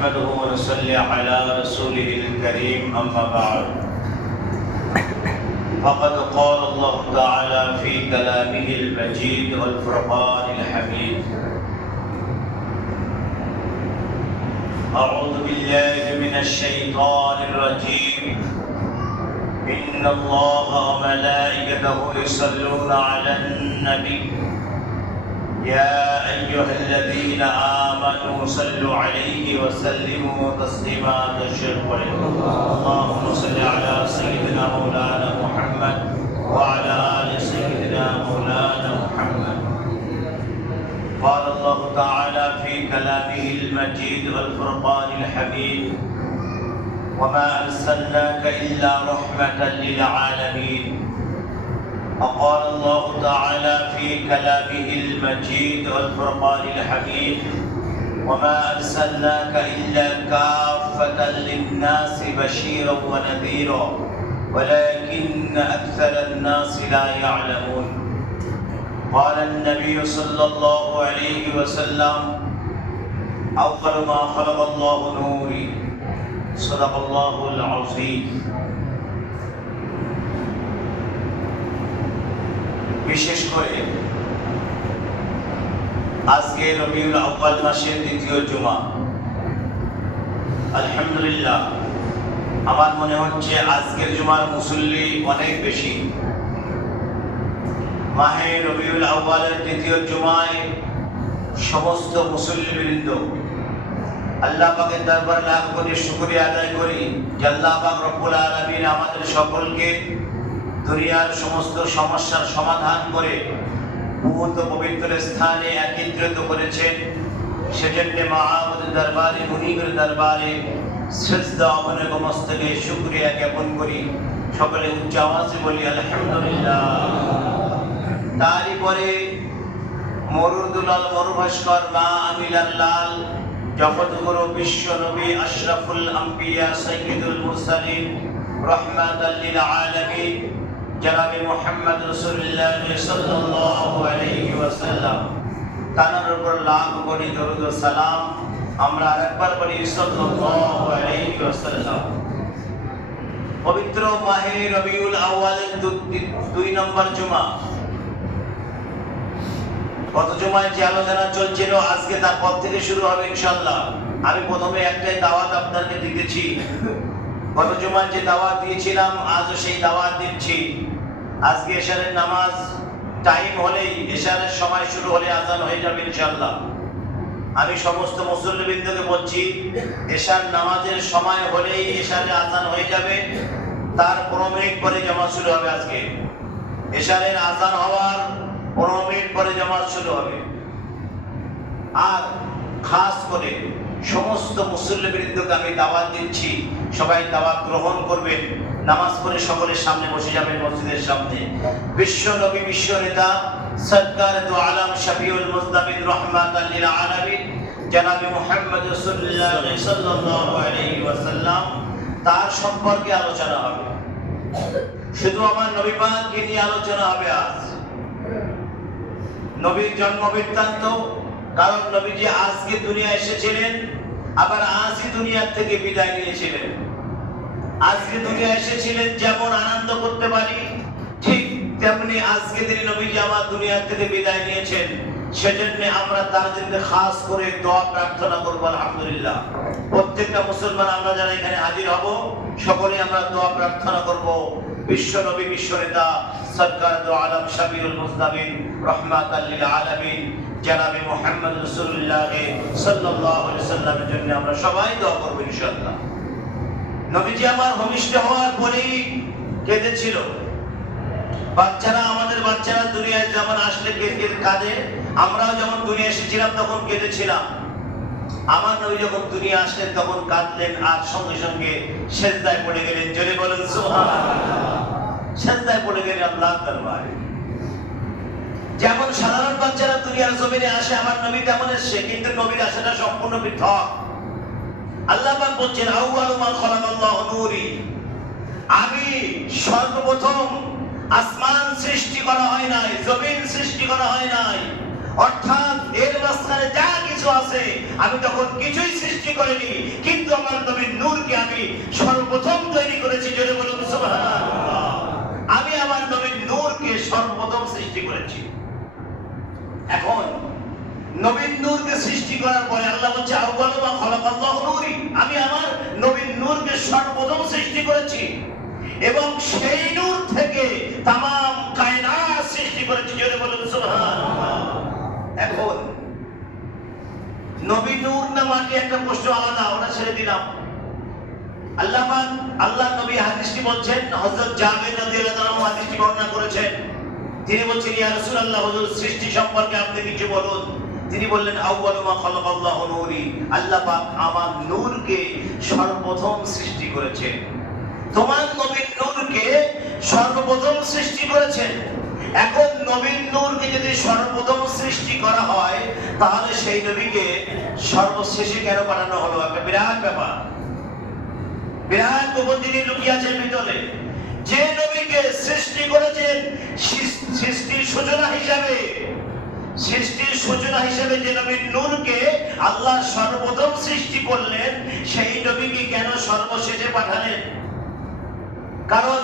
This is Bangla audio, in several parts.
نحمده ونصلي على رسوله الكريم أما بعد. فقد قال الله تعالى في كلامه المجيد والفرقان الحميد. أعوذ بالله من الشيطان الرجيم. إن الله وملائكته يصلون على النبي. يا أيها الذين آمنوا صلوا عليه وسلموا تسليما تشرف اللهم صل على سيدنا مولانا محمد وعلى آل سيدنا مولانا محمد. قال الله تعالى في كلامه المجيد والفرقان الحميد وما أرسلناك إلا رحمة للعالمين. وقال الله تعالى في كلامه المجيد والفرقان الحميد وما أرسلناك إلا كافة للناس بشيرا ونذيرا ولكن أكثر الناس لا يعلمون. قال النبي صلى الله عليه وسلم أول ما خلق الله نوري صدق الله العظيم. বিশেষ করে আজকে রবিউল আউ্বাল মাসের দ্বিতীয় জুমা। আলহামদুলিল্লাহ, আমার মনে হচ্ছে আজকের জুমার মুসল্লি অনেক বেশি। মাহে রবিউল আউ্বালের দ্বিতীয় জুমায় সমস্ত মুসল্লিবৃন্দ, আল্লাহ দরবার লাভ করে শুকরিয়া আদায় করি যে আল্লাহ রব্বুল আলামিন আমাদের সকলকে দুনিয়ার সমস্ত সমস্যার সমাধান করে ভূত পবিত্র স্থানে একত্রিত করেছেন। সেজন্য মাহমুদের দরবারে মুনিবের দরবারে শ্রেষ্ঠ অবনগ মস্তকে শুক্রিয়া জ্ঞাপন করি। সকলে উচ্চ আওয়াজে বলি, আলহামদুলিল্লাহ। তারই পরে মরুদুলাল মরুভাস্কর, মা আমিলাল লাল, জগৎগুরু বিশ্ব নবী আশরাফুল আম্বিয়া সৈয়দুল মুরসালিন রহমাতাল লিল আলামিন মুহাম্মদ রাসূলুল্লাহ সাল্লাল্লাহু আলাইহি ওয়াসাল্লাম। উপর লাখ কোটি দরুদ ও সালাম। আমরা আরেকবার বলি, সাল্লাল্লাহু আলাইহি ওয়াসাল্লাম। পবিত্র মাহে রবিউল আউয়ালের দুই নম্বর জুমা। গত জুমায় যে আলোচনা চলছিল, আজকে তার পর থেকে শুরু হবে ইনশাল্লাহ আমি প্রথমে একটাই দাওয়াত আপনাকে দিতেছি। গত জুমায় যে দাওয়াত দিয়েছিলাম, আজও সেই দাওয়াত দিচ্ছি। আজকে এশারের নামাজ টাইম হলেই, এশারের সময় শুরু হলে আজান হয়ে যাবে ইনশাল্লাহ আমি সমস্ত মুসল্লিবৃন্দকে বলছি, এশার নামাজের সময় হলেই এশারে আজান হয়ে যাবে, তার পনেরো মিনিট পরে জামাত শুরু হবে আজকে। এশারের আজান হওয়ার পনেরো মিনিট পরে জামাত শুরু হবে। আর খাস করে সমস্ত মুসল্লিবৃন্দকে আমি দাওয়াত দিচ্ছি। সবাই দাওয়াত গ্রহণ করবেন। নামাজ পড়ে সকলের সামনে বসে যাবেন মসজিদের সামনে। বিশ্ব নবী, বিশ্ব নেতা সরকার তো আলম শফিউল মুস্তাবিদ রহমাত লিল আলামিন, জনাবে মুহাম্মদ ওয়াসাল্লাম, তার সম্পর্কে আলোচনা হবে। শুধু আমার নবী পাককে নিয়ে আলোচনা হবে আজ। নবীর জন্ম বৃত্তান্ত কারণ নবীজি আজকে দুনিয়া এসেছিলেন, আবার আজই দুনিয়ার থেকে বিদায় নিয়েছিলেন। আজকে দুনিয়া এসেছিলেন যেমন আনন্দ করতে পারি, ঠিক তেমনি আজকে তিনি নবীজি আমার দুনিয়ার থেকে বিদায় নিয়েছেন। সেজন্য আমরা তার জন্য খাস করে দোয়া প্রার্থনা করব, আলহামদুলিল্লাহ। প্রত্যেকটা মুসলমান আমরা যারা এখানে হাজির হব সকলে আমরা দোয়া প্রার্থনা করব। বিশ্ব নবী বিশ্ব নেতা সরকার আলম মুস্তাবিন রহমাত আলামিন মোহাম্মদ আলাইহি সাল্লামের জন্য আমরা সবাই দোয়া করব ইনশাআল্লাহ। নবীজি আমার ভূমিষ্ঠ হওয়ার পরেই কেঁদেছিল। বাচ্চারা, আমাদের বাচ্চারা দুনিয়ায় যেমন আসলে কাঁদে আমরাও যেমন দুনিয়া এসেছিলাম, তখন কেঁদেছিলাম। আমার নবী যখন দুনিয়া আসলেন, তখন কাঁদলেন আর সঙ্গে সঙ্গে সেজদায় পড়ে গেলেন। জোরে বলেন সেজদায় পড়ে গেলেন আল্লাহ দরবারে। যেমন সাধারণ বাচ্চারা দুনিয়ার জমিনে আসে, আমার নবী তেমন এসছে, কিন্তু নবীর আসাটা সম্পূর্ণ পৃথক। আল্লাহ পাক বলছেন, আউয়ালু মা খালাকাল্লাহু নূরি। আমি সর্বপ্রথম আসমান সৃষ্টি করা হয় নাই, জমিন সৃষ্টি করা হয় নাই। অর্থাৎ এর মাঝখানে যা কিছু আছে, আমি তখন কিছুই সৃষ্টি করেনি, কিন্তু আমার নূরকে আমি সর্বপ্রথম তৈরি করেছি, জোরে আমি আমার নবীর নূরকে সর্বপ্রথম সৃষ্টি করেছি। এখন নবীন নূরকে সৃষ্টি করার পরে আল্লাহ বলছে খালাকাল্লাহু নূরি। আমি আমার নবীন নূরকে সর্বপ্রথম সৃষ্টি করেছি। এবং সেই নূর থেকে তামাম কায়নাত সৃষ্টি করেছি জোরে বলুন সুবহানাল্লাহ এখন নবী নূর একটা প্রশ্ন আলাদা, ওটা ছেড়ে দিলাম। আল্লাহ পাক, আল্লাহ নবী হাদিসটি বলছেন, হযরত জাবের রাদিয়াল্লাহু আনহু হাদিসটি বর্ণনা করেছেন। তিনি বলছেন, ইয়া রাসূলুল্লাহ, হুজুর, সৃষ্টি সম্পর্কে আপনি কিছু বলুন। তিনি বললেন, আউয়ালু মা খালাকাল্লাহু নূরি। আল্লাহ পাক আমার নূরকে সর্বপ্রথম সৃষ্টি করেছেন। তোমার নবীর নূরকে সর্বপ্রথম সৃষ্টি করেছেন। এখন নবীন নূরকে তাহলে সেই নবীকে সর্বশেষে কেন পাঠানো হলো? একটা বিরাট ব্যাপার। বিরাট গোপন যিনি লুকিয়ে ভিতরে। যে নবীকে সৃষ্টি করেছেন সৃষ্টির সূচনা হিসাবে, সৃষ্টির সূচনা হিসেবে যে নবীর নূরকে আল্লাহ সর্বপ্রথম সৃষ্টি করলেন, সেই নবীকে কেন সর্বশেষে পাঠালেন? কারণ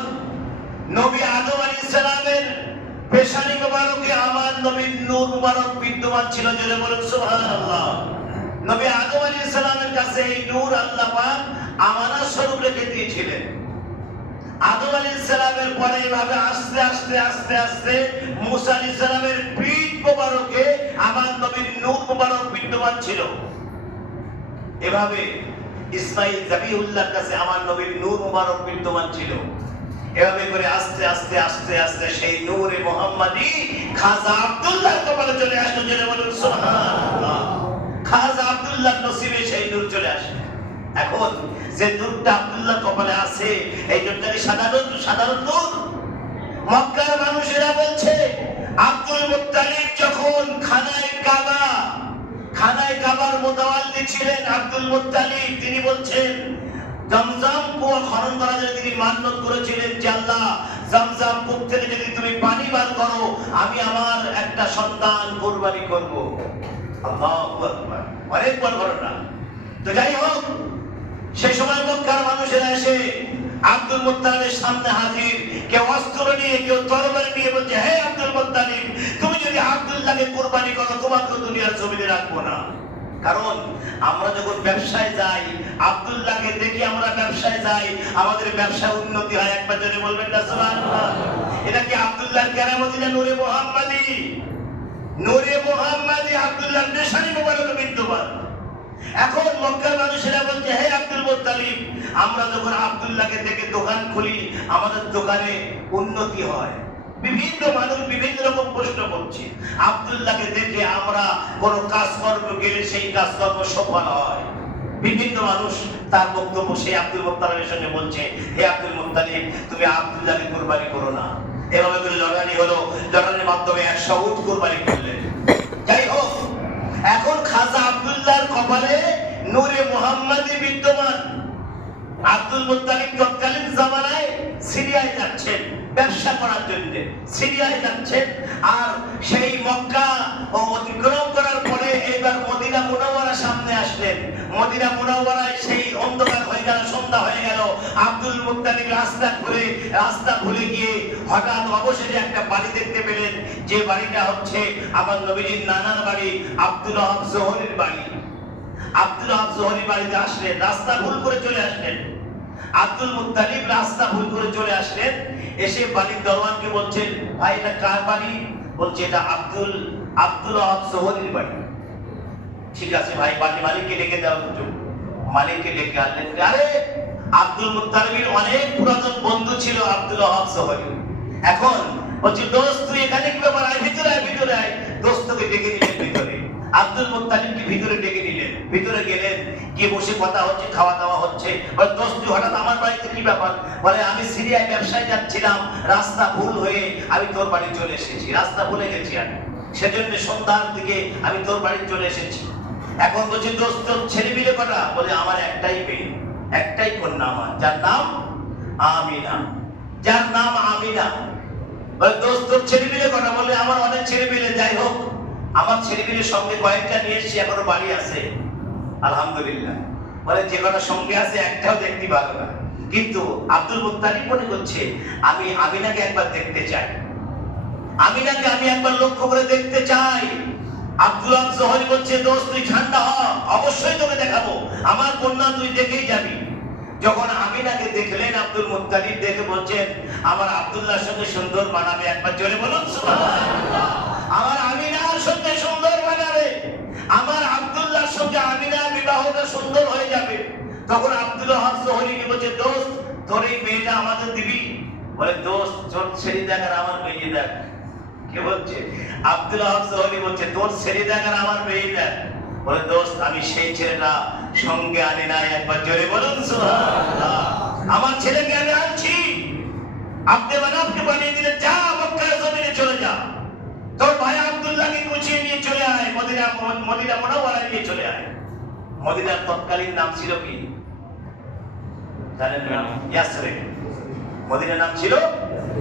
নবী আদম আলী সালামের পেশানি মোবারকে আমার নবীর নূর মুবারক বিদ্যমান ছিল বলুন সুবহানাল্লাহ। নবী আদম আলাইহিস সালামের কাছে এই নূর আল্লাহ পাক আমানত স্বরূপ রেখে দিয়েছিলেন। আদম আলাইহিস সালামের পরে এভাবে আস্তে আস্তে আস্তে আস্তে মুসা আলাইহিস সালামের পিঠ মোবারকে আমার নবীর নূর মুবারক বিদ্যমান ছিল। এভাবে ইসমাইল কাছে আমার নবীর নূর মুবারক বিদ্যমান ছিল। এভাবে করে আস্তে আস্তে আস্তে আস্তে সেই নূরে মোহাম্মদী খাজা আব্দুল্লাহ কপালে চলে আসলো জেনে বলুন খাজা আব্দুল্লাহ নসিবে সেই নূর চলে আসে। এখন যে নূরটা আব্দুল্লাহ কপালে আছে, এই নূরটা সাধারণ সাধারণ নূর? মক্কার মানুষেরা বলছে, আব্দুল মুত্তালিব যখন খানায় কাবা, খানায় কাবার মোতাওয়াল্লি ছিলেন আব্দুল মুত্তালিব, তিনি বলছেন জমজম কুয়া খনন করার জন্য তিনি মান্যত করেছিলেন যে আল্লাহ, জমজম কূপ থেকে যদি তুমি পানি বার করো, আমি আমার একটা সন্তান কোরবানি করব। আল্লাহু অনেক বড় ঘটনা। তো যাই হোক সেই সময় মক্কার মানুষেরা এসে আব্দুল মুত্তালিবের সামনে হাজির। কেউ অস্ত্র নিয়ে, কেউ তরবারি নিয়ে বলছে, হে আব্দুল মুত্তালিব, তুমি যদি আব্দুল্লাহকে কুরবানি করো তোমাকে দুনিয়ার জমিনে রাখব না। কারণ আমরা যখন ব্যবসায় যাই, আব্দুল্লাহকে দেখি আমরা ব্যবসায় যাই, আমাদের ব্যবসা উন্নতি হয়, একবার জনে বলবেন না, সুবহানাল্লাহ। এটা কি আব্দুল্লাহর কেরামতি না নূরে মুহাম্মাদি? নূরে মুহাম্মাদি আব্দুল্লাহর নিশানি মোবারক বিদ্যমান এখন মক্কার মানুষেরা বলছে, হে আব্দুল মুত্তালিব, আমরা যখন আব্দুল্লাহকে দেখে দোকান খুলি, আমাদের দোকানে উন্নতি হয়। বিভিন্ন মানুষ বিভিন্ন রকম প্রশ্ন করছে। আব্দুল্লাহকে দেখে আমরা কোন কাজকর্ম গেলে সেই কাজকর্ম সফল হয়। বিভিন্ন মানুষ তার বক্তব্য সেই আব্দুল মুত্তালিবের সঙ্গে বলছে, হে আব্দুল মুত্তালিব, তুমি আব্দুল্লাহকে কুরবানি করো না। এভাবে করে হলো মাধ্যমে একশো উট কুরবানি করলেন। যাই হোক, এখন খাজা আব্দুল্লাহর কপালে নূরে মুহাম্মাদি বিদ্যমান। আব্দুল মুত্তালিব তৎকালীন জামানায় সিরিয়ায় যাচ্ছেন, ব্যবসা করার জন্য। সিরিয়ায় যাচ্ছেন। আর সেই মক্কা ও অতিক্রম করার পরে এবার মদিনা মুনাওয়ারা সামনে আসলেন। মদিনা মুনাওয়ারায় সেই অন্ধকার হয়ে গেল, সন্ধ্যা হয়ে গেল। আব্দুল মুত্তালিব রাস্তা ঘুরে রাস্তা ভুলে গিয়ে হঠাৎ অবশেষে একটা বাড়ি দেখতে পেলেন, যে বাড়িটা হচ্ছে আমার নবীজির নানার বাড়ি, আব্দুল আহাব জোহরের বাড়ি। আব্দুল আহাব জোহরি বাড়িতে আসলেন, রাস্তা ভুল করে চলে আসলেন। আব্দুল মুত্তালিব রাস্তা ভুল করে চলে আসলেন। এসে বাড়ির দরওয়ানকে বলছেন, ভাই, এটা কার বাড়ি? বলছে, এটা আব্দুল আব্দুল আহাব জোহরির বাড়ি। ঠিক আছে ভাই বাড়ি মালিককে ডেকে দেওয়া হতো মালিককে ডেকে আনলেন। আরে, আব্দুল মুত্তালিবের অনেক পুরাতন বন্ধু ছিল আব্দুল আহাব জোহরি এখন বলছে, দোস্ত, তুই এখানে কি ব্যাপার? আয়, ভিতরে আয় ভিতরে আয়। দোস্তকে ডেকে ভিতরে আব্দুল মুত্তালিবকে ভিতরে ডেকে নিলেন। ভিতরে গেলেন, গিয়ে বসে কথা হচ্ছে, খাওয়া দাওয়া হচ্ছে। বলে, দোস্ত হঠাৎ আমার বাড়িতে কি ব্যাপার? বলে, আমি সিরিয়ায় ব্যবসায় যাচ্ছিলাম, রাস্তা ভুল হয়ে আমি তোর বাড়ি চলে এসেছি। রাস্তা ভুলে গেছি আমি। সেজন্য সন্ধ্যার দিকে আমি তোর বাড়ি চলে এসেছি। এখন বলছি, দোস্ত ছেলে মিলে কটা? বলে, আমার একটাই মেয়ে, একটাই কন্যা আমার। যার নাম আমিনা। যার নাম আমিনা। বলে, দোস্ত ছেলে মিলে কটা? বলে, আমার অনেক ছেলে মিলে, যাই হোক। আমার ছেলে মিলে সঙ্গে কয়েকটা নিয়ে এসেছি এখনও বাড়ি আছে আলহামদুলিল্লাহ বলে যে কটা সঙ্গে আছে একটাও দেখতে পারো না কিন্তু আব্দুল মুত্তালিব মনে করছে আমি আমিনাকে একবার দেখতে চাই আমিনাকে আমি একবার লক্ষ্য করে দেখতে চাই আব্দুল্লাহ জহরি বলছে দোস্ত তুই ঠান্ডা হ অবশ্যই তোকে দেখাবো আমার কন্যা তুই দেখেই যাবি যখন আমিনাকে দেখলেন আব্দুল মুত্তালিব দেখে বলছেন, আমার আব্দুল্লাহর সঙ্গে সুন্দর মানাবে একবার জোরে বলুন আমার আমিনার সঙ্গে সুন্দর মানাবে আমার আব্দুল্লাহর সঙ্গে আমিনার বিবাহটা সুন্দর হয়ে যাবে। তখন আব্দুল্লাহ জহরিকে বলছে, দোস্ত, তোর এই মেয়েটা আমাদের দিবি? বলে, দোস্ত চোর ছেড়ে দেখ আর আমার মেয়ে দেখ। কে বলছে? আব্দুল হাফ সোহলি বলছে, তোর ছেড়ে দেখ আর আমার মেয়ে দেখ। বলে, দোস্ত, আমি সেই ছেলেটা সঙ্গে আনি নাই একবার জোরে বলুন আমার ছেলেকে আমি আনছি। আপনি মানাবকে বানিয়ে দিলে যা মক্কার জমিনে চলে যা। তোর ভাই আব্দুল্লাহকে গুছিয়ে নিয়ে চলে আয় মদিনা মদিনা মোনাওয়ারায় নিয়ে চলে আয়। মদিনার তৎকালীন নাম ছিল কি? জানেন না? ইয়াসরিব মদিনার নাম ছিল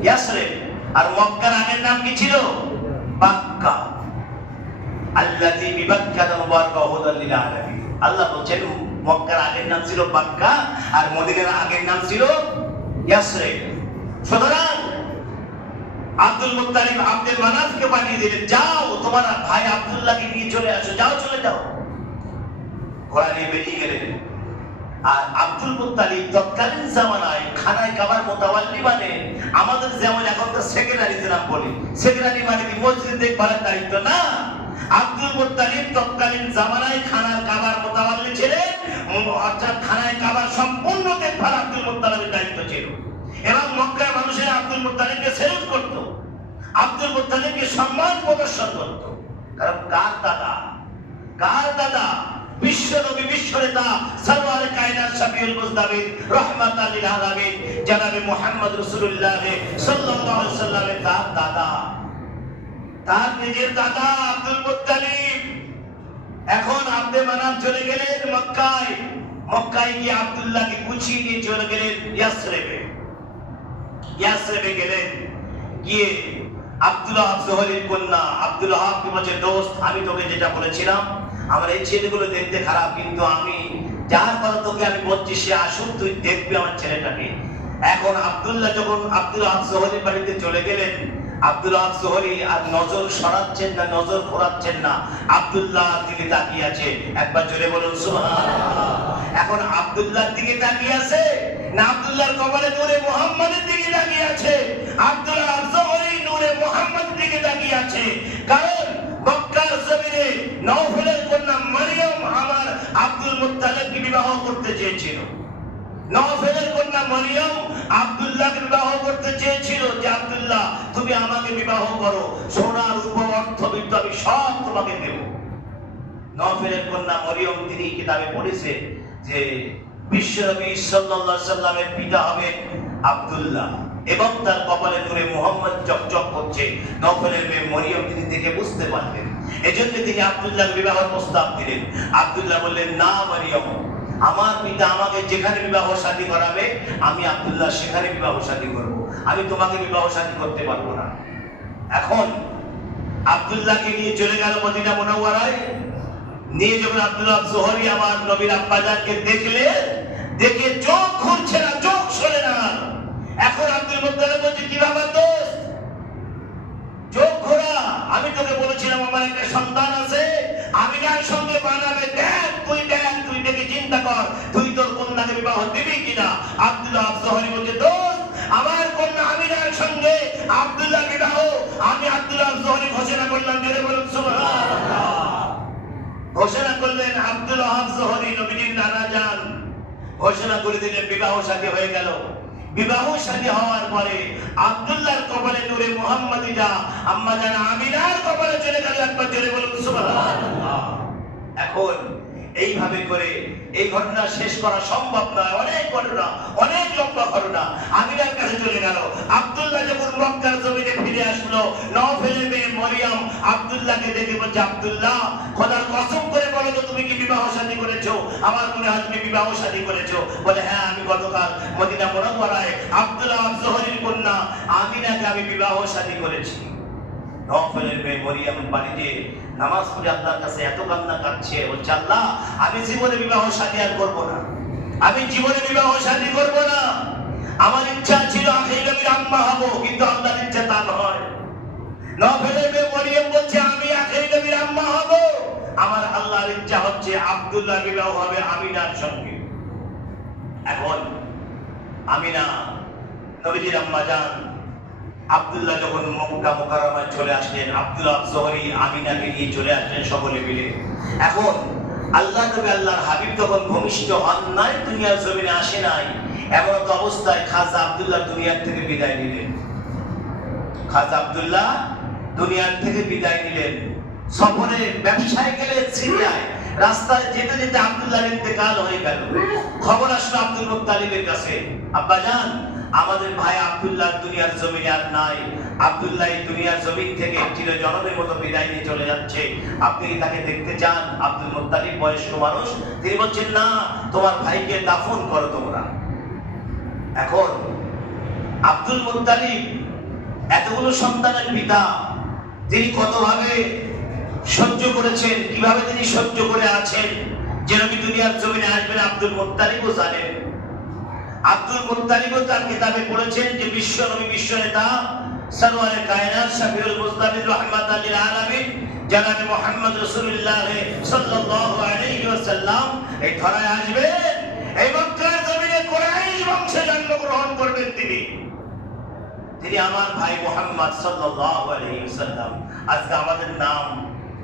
ইয়াসরিব আর মক্কার আগের নাম কি ছিল? বাক্কা। আল্লাযী বিবাক্কাতা মুবারাকা হুদাল লিল আলামিন। আল্লাহ বলছেন মক্কার আগের নাম ছিল বাক্কা আর মদিনার আগের নাম ছিল ইয়াসরিব সুতরাং আব্দুল মুত্তালিব আব্দুল মানাফকে পাঠিয়ে দিলেন, যাও, তোমার ভাই আব্দুল্লাহকে নিয়ে চলে আসো, যাও, চলে যাও। ঘোড়া নিয়ে বেরিয়ে গেলেন। আর আব্দুল মুত্তালিব তৎকালীন জামানায় খানায় কাবার মোতাওয়াল্লি মানে আমাদের যেমন এখন তো সেক্রেটারি নাম বলি। সেক্রেটারি মানে কি? মসজিদ দেখভালের দায়িত্ব না? আব্দুল মুত্তালিব তৎকালীন জামানায় খানার কাবার মোতাওয়াল্লি ছিলেন অর্থাৎ খানায় কাবার সম্পূর্ণ দেখভাল আব্দুল মুত্তালিবের দায়িত্ব ছিল। এবং মক্কার মানুষের আব্দুল মুত্তালিবকে সেলুট করত। আব্দুল মুত্তালিবকে সম্মান প্রদর্শন করত। কারণ কার দাদা? কার দাদা? বিশ্ব নবী, বিশ্ব নেতা, সরওয়ারে কায়নাত শফিউল মুজদাবিন রহমাতাল আলামিন, জনাবে মুহাম্মদ রাসূলুল্লাহ সাল্লাল্লাহু আলাইহি সাল্লামের তার দাদা। তার নিজের দাদা আব্দুল মুত্তালিব। এখন আব্দে মানাব চলে গেলেন মক্কায়। মক্কায় গিয়ে আব্দুল্লাহকে গুছিয়ে নিয়ে চলে গেলেন ইয়াসরিবে। ইয়াসরিবে গেলেন। গিয়ে আব্দুল ওয়াহাব জোহরির কন্যা, আব্দুল ওয়াহাব কি দোস্ত, আমি তোকে যেটা বলেছিলাম, আমার এই ছেলেগুলো দেখতে খারাপ, কিন্তু আমি যার কথা তোকে আমি বলছি, সে আসুক, তুই দেখবি আমার ছেলেটাকে। এখন আব্দুল্লাহ যখন আব্দুল্লাহ জোহরির বাড়িতে চলে গেলেন আব্দুল ওয়াহাব জোহরি আর নজর সরাচ্ছেন না, নজর ঘোরাচ্ছেন না। আব্দুল্লাহ দিকে তাকিয়ে আছে। একবার জোরে বলুন এখন আব্দুল্লাহর দিকে তাকিয়ে আছে না আব্দুল্লাহর কপালে নূরে মুহাম্মাদের দিকে তাকিয়ে আছে? আব্দুল্লাহ আজহরি নূরে মুহাম্মাদের দিকে তাকিয়ে আছে। কারণ মক্কার জমিনে নওফলের কন্যা মারিয়াম আমার আব্দুল মুত্তালিবকে বিবাহ করতে চেয়েছিল। নওফলের কন্যা আব্দুল্লাহকে বিবাহ করতে চেয়েছিল যে, আব্দুল্লাহ, তুমি আমাকে বিবাহ করো। সোনা রূপ অর্থ বিদ্যা আমি সব তোমাকে দেব। নফেলের কন্যা তিনি কিতাবে পড়েছে যে, বিশ্বনবী সাল্লামের পিতা আব্দুল্লাহ এবং তার কপালে ধরে মোহাম্মদ চকচক করছে। নফলের মেয়ে মরিয়ম তিনি দেখে বুঝতে পারলেন। এজন্য তিনি আব্দুল্লাহ বিবাহের প্রস্তাব দিলেন। আব্দুল্লাহ বললেন, না মরিয়ম আমার পিতা আমাকে যেখানে বিবাহ শাদী করাবে, আমি আব্দুল্লাহ সেখানে বিবাহ শাদী করব। আমি তোমাকে বিবাহ শাদী করতে পারব না। এখন আব্দুল্লাহকে নিয়ে চলে গেল মদিনা মুনাওয়ারায়। নিয়ে যখন আব্দুল্লাহ জোহরি আমার নবীর আব্বাজানকে দেখলে, দেখে চোখ খুলছে না, চোখ সরে না। এখন আব্দুল মুত্তালিব বলছে, কি বাবা দোস্ত? চোখ ঘোরা আমি তোকে বলেছিলাম, আমার একটা সন্তান আছে। আমি যার সঙ্গে বানাবে দেখ, তুই দেখ, তুই দেখে চিন্তা কর, তুই তোর কন্যাকে বিবাহ দিবি কিনা। আব্দুল্লাহ জোহরি বলছে, দোস্ত, আমার কন্যা আমিনার সঙ্গে আব্দুল্লাহ বিবাহ। আমি আব্দুল্লাহ জোহরি ঘোষণা করলাম, জোরে বলুন ঘোষণা করলেন আব্দুল ওয়াহাব জোহরি নবীজির নানা যান ঘোষণা করে দিলেন, বিবাহ সাথে হয়ে গেল। বিবাহ শাদী হওয়ার পরে আব্দুল্লাহর কপালে নূরে মুহাম্মাদি যা, আম্মা জান আমিনার কপালে চলে গেল একবার জোরে বলুন সুবহানাল্লাহ। এখন এইভাবে করে এই ঘটনা শেষ করা সম্ভব নয়। অনেক ঘটনা অনেক লম্বা ঘটনা। আমিনার কাছে চলে গেল। আব্দুল্লাহ যখন মক্কার জমিনে ফিরে আসলো নফেলের মেয়ে মরিয়ম আব্দুল্লাহকে দেখে বলছে, আব্দুল্লাহ, খোদার কসম করে বলো তো, তুমি কি বিবাহ শাদী করেছ? আমার মনে হয় তুমি বিবাহ শাদী করেছ। বলে হ্যাঁ আমি গতকাল মদিনা কন্যা আমিনাকে আমি বিবাহ শাদী করেছি। নফলের মেয়ে মরিয়াম বাড়িতে নামাজ পড়ে কাছে এত কান্না বলছে, আল্লাহ, আমি জীবনে বিবাহ শাদী আর করব না। আমি জীবনে বিবাহ শাদী করব না। আমার ইচ্ছা ছিল নবীর আম্মা হব, কিন্তু আল্লাহর ইচ্ছা তা নয়। মেয়ে মরিয়ম বলছে, আমি আখির আম্মা হব। আমার আল্লাহর ইচ্ছা হচ্ছে আব্দুল্লাহ বিবাহ হবে আমিনার সঙ্গে। এখন আমিনা নবীজির আম্মা যান আব্দুল্লাহ যখন মক্কা মুকাররমায় চলে আসলেন আব্দুল্লাহ জহরি আমিনাকে নিয়ে চলে আসলেন সকলে মিলে। এখন আল্লাহ নবী আল্লাহর হাবিব তখন ভূমিষ্ঠ হন নাই দুনিয়ার জমিনে আসে নাই। এমন অবস্থায় খাজা আব্দুল্লাহ দুনিয়ার থেকে বিদায় নিলেন। খাজা আব্দুল্লাহ দুনিয়ার থেকে বিদায় নিলেন। সফরে ব্যবসায় গেলেন সিরিয়ায়। রাস্তায় যেতে যেতে আব্দুল্লাহর ইন্তেকাল হয়ে গেল। খবর আসলো আব্দুল মুত্তালিবের কাছে। আব্বা জান আমাদের ভাই আব্দুল্লাহ দুনিয়ার জমিনে আর নাই। আব্দুল্লাহ দুনিয়ার জমিন থেকে চির জনমের মতো বিদায় নিয়ে চলে যাচ্ছে। আপনি তাকে দেখতে চান? আব্দুল মুত্তালিব বয়স্ক মানুষ। তিনি বলছেন, না, তোমার ভাইকে দাফন করো তোমরা। এখন আব্দুল মুত্তালিব এতগুলো সন্তানের পিতা, তিনি কতভাবে সহ্য করেছেন, কীভাবে তিনি সহ্য করে আছেন যে নবী দুনিয়ার জমিনে আসবেন আব্দুল মুত্তালিবও জানেন। আব্দুল মুত্তালিবও তার কিতাবে পড়েছেন যে বিশ্ব নবী, বিশ্ব নেতা সরওয়ারে কায়নাত শফিউল মুস্তাফির রহমাত লিল আলামিন জনাবে মুহাম্মদ রাসূলুল্লাহ সাল্লাল্লাহু আলাইহি ওয়াসাল্লাম এই ধরায় আসবেন, এই মক্কার জমিনে কুরাইশ বংশে জন্মগ্রহণ করবেন তিনি। তিনি আমার ভাই মোহাম্মদ সাল্লাল্লাহু আলাইহি ওয়াসাল্লাম। আজকে আমাদের নাম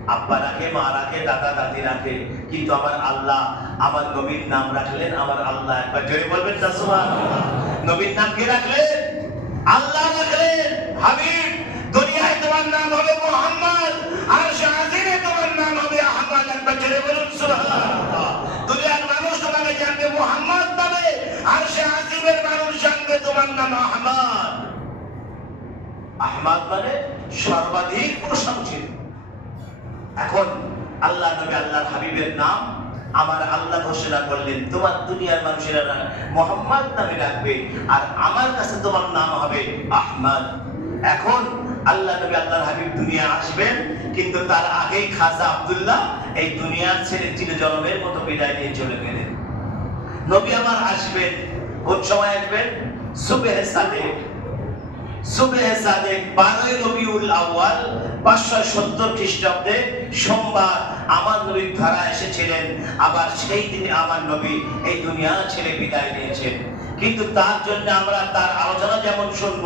আব্বা রাখে মা রাখে দাদা দাদি রাখে কিন্তু আমার আল্লাহ, আমার নবীর নাম রাখলেন আমার আল্লাহ একবার। জোরে বলবেন নবীর নাম কে রাখলেন? আল্লাহ রাখলেন। হাবিব, দুনিয়ায় তোমার নাম হবে মোহাম্মদ আর তোমার নাম হবে আহমদ। একবার জোরে বলুন দুনিয়ার মানুষ তোমাকে জানবে, মোহাম্মদ নামে। আর মানুষ জানবে তোমার নাম আহমদ। আহমদ মানে সর্বাধিক প্রশংসিত। এখন আল্লাহ নবী আল্লাহর হাবিবের নাম আমার আল্লাহ ঘোষণা করলেন, তোমার দুনিয়ার মানুষেরা মোহাম্মদ নামে রাখবে আর আমার কাছে তোমার নাম হবে আহমদ। এখন আল্লাহ নবী আল্লাহর হাবিব দুনিয়া আসবেন, কিন্তু তার আগেই খাজা আব্দুল্লাহ এই দুনিয়ার ছেড়ে চিরজনমের মতো বিদায় নিয়ে চলে গেলেন। নবী আমার আসবেন, কোন সময় আসবেন? সুবেহ সাদেক। সুবেহ সাদেক বারোই রবিউল আউয়াল পাঁচশো সত্তর খ্রিস্টাব্দে সোমবার আমার নবী ধরা এসেছিলেন, আবার সেই দিনে আমার নবী এই দুনিয়া ছেড়ে বিদায় নিয়েছেন। কিন্তু তার জন্য আমরা তার আলোচনা যেমন শুনব,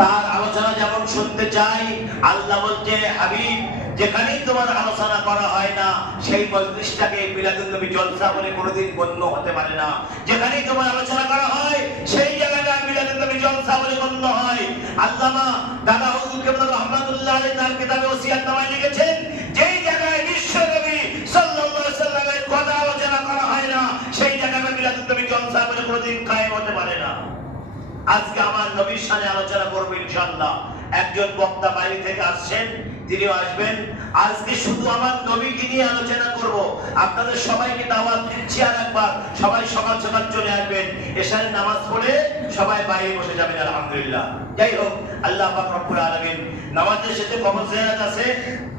তার আলোচনা যেমন শুনতে চাই, আল্লাহ বলছে, হাবিব, যেখানেই তোমার আলোচনা করা হয় না, সেই মজলিসটাকে মিলাদুল নবী জলসা বলে কোনোদিন গণ্য হতে পারে না। যেখানেই তোমার আলোচনা করা হয়, সেই জায়গাটা মিলাদুল নবী জলসা বলে গণ্য হয়। আল্লামা দাদা হুজুর কেবল রহমাতুল্লাহ আলাইহি তার কিতাবে ওসিয়াত নামায় লিখেছেন যেই জায়গায় বিশ্ব নবী সাল্লাল্লাহু আলাইহি সাল্লামের কথা আলোচনা করা হয় না সেই জায়গাটা মিলাদুল নবী জলসা বলে কোনোদিন কায়েম হতে পারে না আজকে আমার নবীর সাথে আলোচনা করব ইনশাআল্লাহ। একজন বক্তা বাইরে থেকে আসছেন, তিনিও আসবেন। আজকে শুধু আমার নবীকে নিয়ে আলোচনা করব। আপনাদের সবাইকে দাওয়াত দিচ্ছি আর একবার সবাই সকাল সকাল চলে আসবেন। এশারের নামাজ পড়ে সবাই বাইরে বসে যাবেন, আলহামদুলিল্লাহ। যাই হোক, আল্লাহ পাক রব্বুল আলামিন নামাজের শেষে কবর জিয়ারত আছে।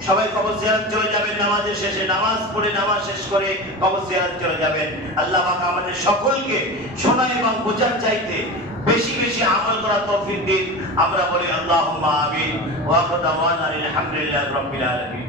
সবাই কবর জিয়ারত চলে যাবেন নামাজের শেষে। নামাজ পড়ে নামাজ শেষ করে কবর জিয়ারত চলে যাবেন। আল্লাহ পাক আমাদের সকলকে শোনা এবং বোঝার চাইতে বেশি বেশি আমল করা তৌফিক দিন। আমরা বলি আল্লাহুম্মা আমিন। ওয়া আলহামদুলিল্লাহি রাব্বিল আলামিন।